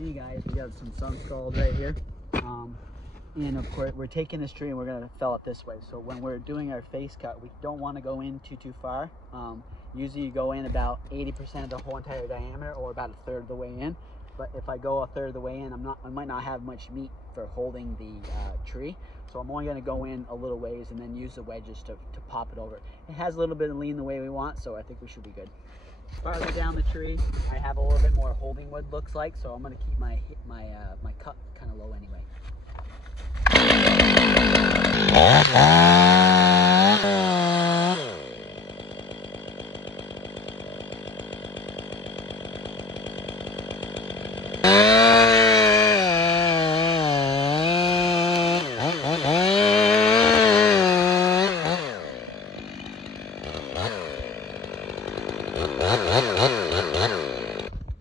see, guys, we got some sun scald right here. And of course, we're taking this tree and we're going to fell it this way. So when we're doing our face cut, we don't want to go in too far. Usually you go in about 80% of the whole entire diameter, or about a third of the way in. But if I go a third of the way in, I might not have much meat for holding the tree. So I'm only going to go in a little ways and then use the wedges to pop it over. It has a little bit of lean the way we want, so I think we should be good. Farther down the tree, I have a little bit more holding wood looks like, so I'm going to keep my cut kind of low anyway.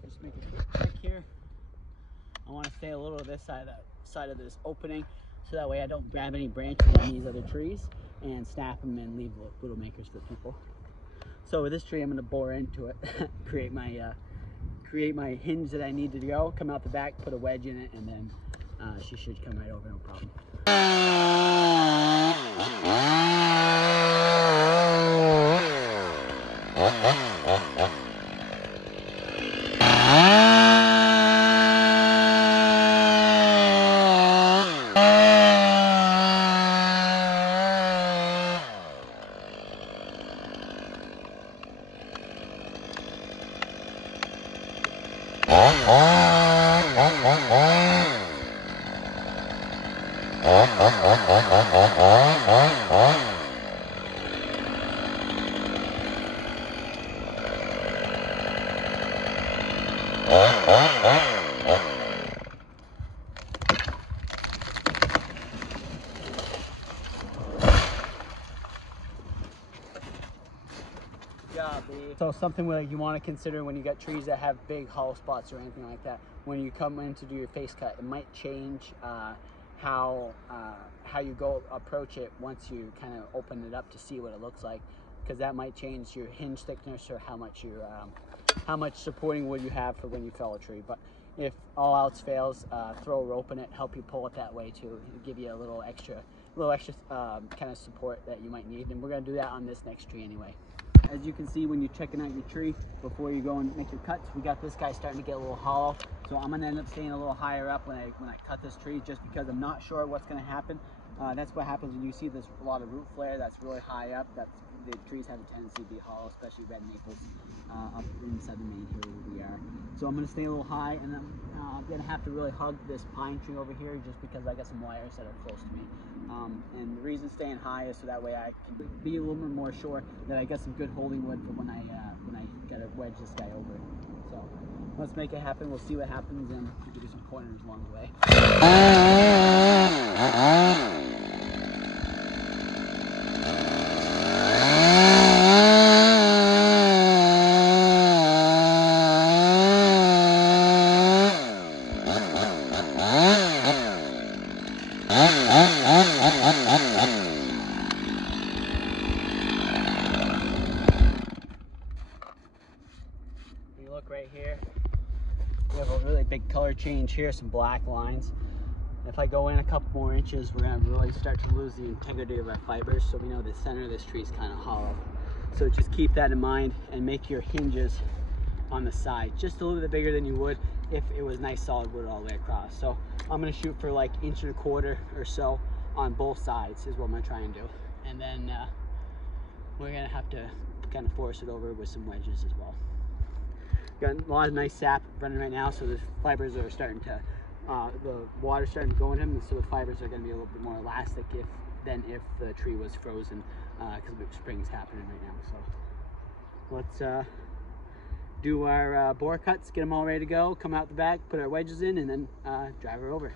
Just make a quick check here. I want to stay a little to this side of this opening, so that way I don't grab any branches on these other trees and snap them and leave little makers for people. So with this tree, I'm going to bore into it, create my hinge that I need to go, come out the back, put a wedge in it, and then she should come right over, no problem. So something you want to consider when you get trees that have big hollow spots or anything like that, when you come in to do your face cut, it might change how you go approach it once you kind of open it up to see what it looks like, because that might change your hinge thickness or how much supporting wood you have for when you fell a tree. But if all else fails, throw a rope in it, help you pull it that way too. It'll give you a little extra kind of support that you might need, and we're going to do that on this next tree anyway. As you can see when you're checking out your tree before you go and make your cuts, we got this guy starting to get a little hollow. So I'm going to end up staying a little higher up when I cut this tree, just because I'm not sure what's going to happen. That's what happens when you see this a lot of root flare that's really high up. The trees have a tendency to be hollow, especially red maples up in southern Maine here where we are. So I'm going to stay a little high, and I'm going to have to really hug this pine tree over here just because I got some wires that are close to me. And the reason staying high is so that way I can be a little bit more sure that I get some good holding wood for when I gotta wedge this guy over. So let's make it happen. We'll see what happens, and we can do some pointers along the way. Right here, we have a really big color change here, some black lines. If I go in a couple more inches, we're going to really start to lose the integrity of our fibers, so we know the center of this tree is kind of hollow. So just keep that in mind and make your hinges on the side just a little bit bigger than you would if it was nice solid wood all the way across. So I'm going to shoot for like 1.25 inches or so on both sides is what I'm going to try and do, and then we're going to have to kind of force it over with some wedges as well. Got a lot of nice sap running right now, so the fibers are starting to, the water's starting to go in them, and so the fibers are going to be a little bit more elastic than if the tree was frozen, because the spring's happening right now. So let's do our bore cuts, get them all ready to go, come out the back, put our wedges in, and then drive her over.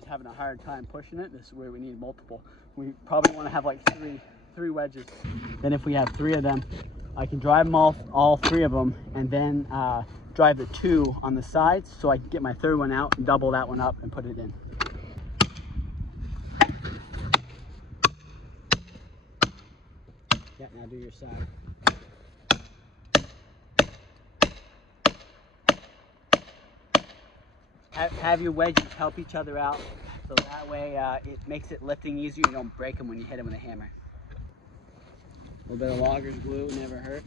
is having a hard time pushing it, this is where we need multiple. We probably want to have like three wedges. Then if we have 3 of them, I can drive them all 3 of them, and then drive the 2 on the sides so I can get my 3rd one out and double that one up and put it in. Yeah, now do your side. Have your wedges help each other out, so that way it makes it lifting easier. You don't break them when you hit them with a hammer. A little bit of logger's glue never hurt.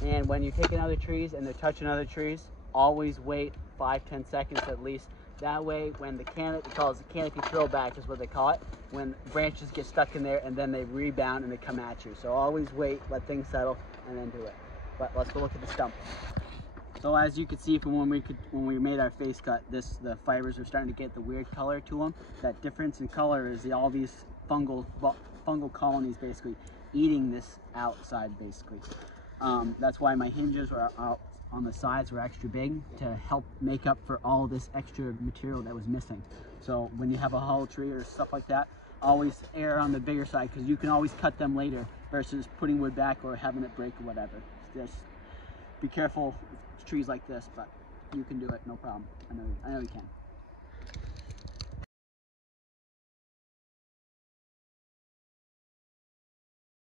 And when you're taking other trees and they're touching other trees, always wait 5-10 seconds at least. That way, when the canopy, calls the canopy throwback is what they call it, when branches get stuck in there and then they rebound and they come at you. So always wait, let things settle, and then do it. But let's go look at the stump. So as you can see from when we made our face cut, the fibers are starting to get the weird color to them. That difference in color is all these fungal colonies basically eating this outside basically. That's why my hinges are out on the sides were extra big to help make up for all this extra material that was missing. So when you have a hollow tree or stuff like that, always err on the bigger side, because you can always cut them later versus putting wood back or having it break or whatever. Just be careful with trees like this, but you can do it, no problem. I know you can.